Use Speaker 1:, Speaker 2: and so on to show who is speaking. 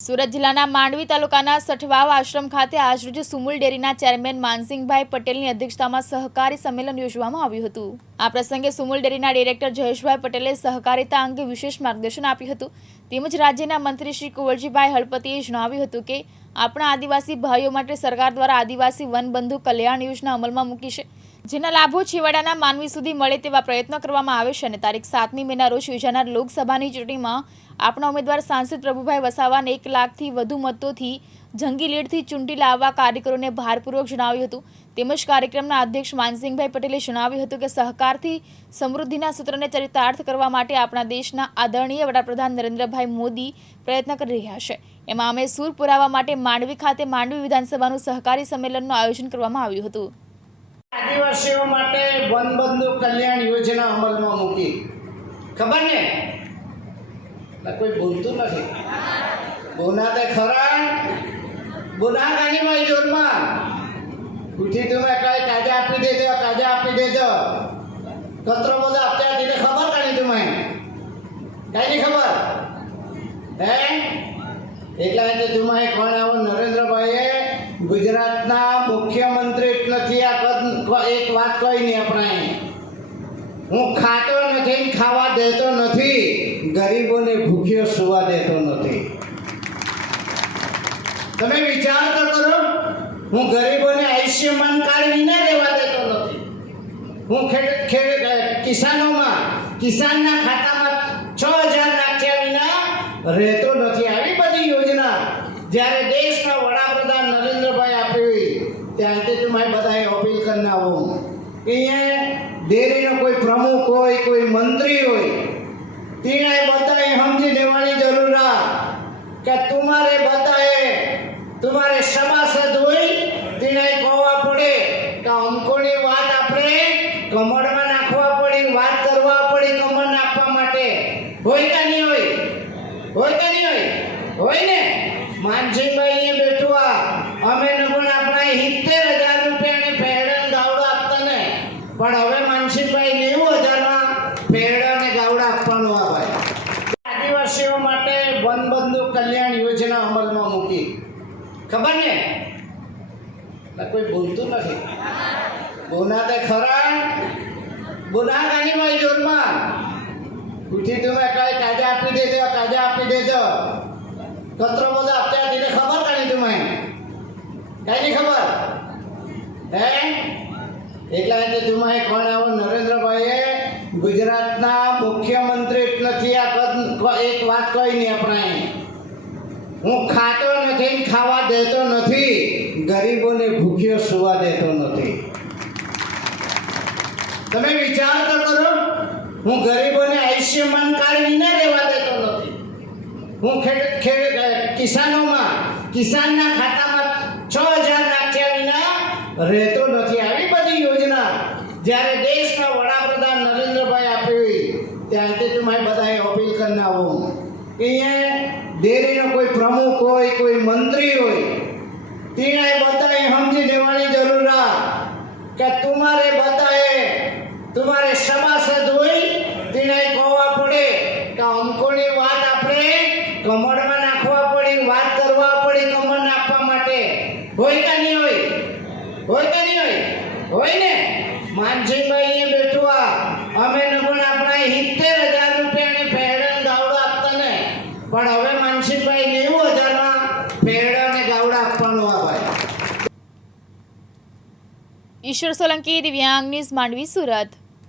Speaker 1: સુરત જિલ્લાના માંડવી તાલુકાના સઠવાવ આશ્રમ ખાતે આજરોજ સુમુલ ડેરીના ચેરમેન માનસિંહભાઈ પટેલની અધ્યક્ષતામાં સહકારી સંમેલન યોજવામાં આવ્યું હતું. આ પ્રસંગે સુમુલ ડેરીના ડિરેક્ટર જયેશભાઈ પટેલે સહકારિતા અંગે વિશેષ માર્ગદર્શન આપ્યું હતું. તેમજ રાજ્યના મંત્રી શ્રી કુંવરજીભાઈ હળપતિએ જણાવ્યું હતું કે, આપણા આદિવાસી ભાઈઓ માટે સરકાર દ્વારા આદિવાસી વનબંધુ કલ્યાણ યોજના અમલમાં મૂકી છે. જેના લાભો છેવાડાના માનવી સુધી મળે તેવા પ્રયત્નો કરવામાં આવે છે અને તારીખ સાતમી મેના રોજ યોજાનાર લોકસભાની ચૂંટણીમાં આપણા ઉમેદવાર સાંસદ પ્રભુભાઈ વસાવાને એક લાખથી વધુ મતોથી જંગી લીડથી ચૂંટી લાવવા કાર્યકરોને ભારપૂર્વક જણાવ્યું હતું. તેમજ કાર્યક્રમના અધ્યક્ષ માનસિંહભાઈ પટેલે જણાવ્યું હતું કે સહકારથી સમૃદ્ધિના સૂત્રને ચરિતાર્થ કરવા માટે આપણા દેશના આદરણીય વડાપ્રધાન નરેન્દ્રભાઈ મોદી પ્રયત્ન કરી રહ્યા છે. એમાં અમે સૂર પુરાવા માટે માંડવી ખાતે માંડવી વિધાનસભાનું સહકારી સંમેલનનું આયોજન કરવામાં આવ્યું હતું.
Speaker 2: આદિવાસીઓ માટે વનબંધુ કલ્યાણ યોજના અમલમાં મૂકી. ખબર ને? કોઈ ભૂલતું નથી. બોના તે ખરા ગુના કાની મારી જોરમાં. ઉઠી તમે કઈ કાજા આપી દેજો, કાજા આપી દેજો. કચરો બધો આપતા દીધે ખબર કાઢી તમે કઈ નહીં ખબર? હે? એટલા એટલે તમે કોણ આવો, નરેન્દ્રભાઈએ ગુજરાતના મુખ્યમંત્રી નથી, આ એક વાત કહી નહીં આપણે હું ખાતો નથી ખાવા દેતો નથી. ગરીબોને ભૂખ્યો સુવા દેતો નથી. તમે વિચાર તો કરો, હું ગરીબોને આયુષ્યમાન કાર્ડ વિના રહેવા દેતો નથી. હું ખેડૂત કિસાનોમાં, કિસાનના ખાતામાં છ હજાર નાખ્યા વિના રહેતો નથી. આવી બધી યોજના જ્યારે દેશના વડાપ્રધાન નરેન્દ્રભાઈ આપી ત્યાંથી તમારે બધાએ અપીલ કરી આવો અહીંયા ડેરીનો કોઈ પ્રમુખ હોય, કોઈ મંત્રી હોય બધાએ સમજી લેવાની જરૂર આ. કે તમારે બધાએ તમારે સભાસદ હોય તેને કહેવા પડે કે અમકોની વાત આપણે કમળમાં નાખવા પડી, વાત કરવા પડી કમળ નાખવા માટે. હોય કે નહીં હોય? હોય કે નહીં હોય? હોય ને? માનસિંહભાઈ એ બેઠું આ. અમે નગુણ આપણા સિત્તેર હજાર રૂપિયાની ફેરડન દાવડો આપતા ને. પણ હવે માનસિંહભાઈ નેવું હજારમાં ફેરડા અને ગાવડા આપવાનું આ ભાઈ આદિવાસીઓ માટે વનબંધુ કલ્યાણ યોજના અમલમાં મૂકી. ખબર ને? ના કોઈ ભૂલતું નથી. ગુના તે ખરા કાની મારી જોરમાં. ઉઠી તમે કઈ કાજા આપી દેજો કાજા આપી દેજો. કચરો બધો અત્યાર દીધે ખબર કાઢી તમે કઈ નહીં ખબર? હે? એટલા એટલે તમે કોણ આવો નરેન્દ્રભાઈએ ગુજરાતના મુખ્યમંત્રી નથી આ કદ એક વાત કહી નહીં આપણે હું ખાતો નથી ખાવા દેતો નથી. ગરીબોને ભૂખ્યો સુવા દેતો નથી. તમે વિચાર તો કરો, હું ગરીબોને આયુષ્યમાન કાર્ડ વિના રહેવા દેતો નથી. હું ખેડ ખેડ કિસાનોમાં, કિસાનના ખાતામાં છ હજાર નાખ્યા વિના રહેતો નથી. આવી બધી યોજના જ્યારે દેશના વડાપ્રધાન નરેન્દ્રભાઈ આપી, ત્યાંથી તમારે બધાએ અપીલ કરી આવો અહીંયા ડેરીનો કોઈ પ્રમુખ હોય, કોઈ મંત્રી હોય તેને બતાએ સમજી લેવાની જરૂર આ કે તમારે બતાએ તમારે સભાસદ હોય તેને કહેવા પડે કે અમકોની વાત આપણે કમળમાં નાખવા પડી, વાત કરવા પડી કમળ નાખવા માટે. હોય કે નહીં હોય હોય કે નહીં હોય હોય ને માનસિંહભાઈ અહીંયા બેઠું આ અમે નગુણ આપણા સિત્તેર હજાર રૂપિયાની ફેરડન ગાવડો આપતા ને પણ હવે માનસિંહભાઈ નેવું હજારમાં ફેરડા અને ગાવડા આપવાનું આ
Speaker 1: ઈશ્વર સોલંકી દિવ્યાંગ ન્યૂઝ માંડવી સુરત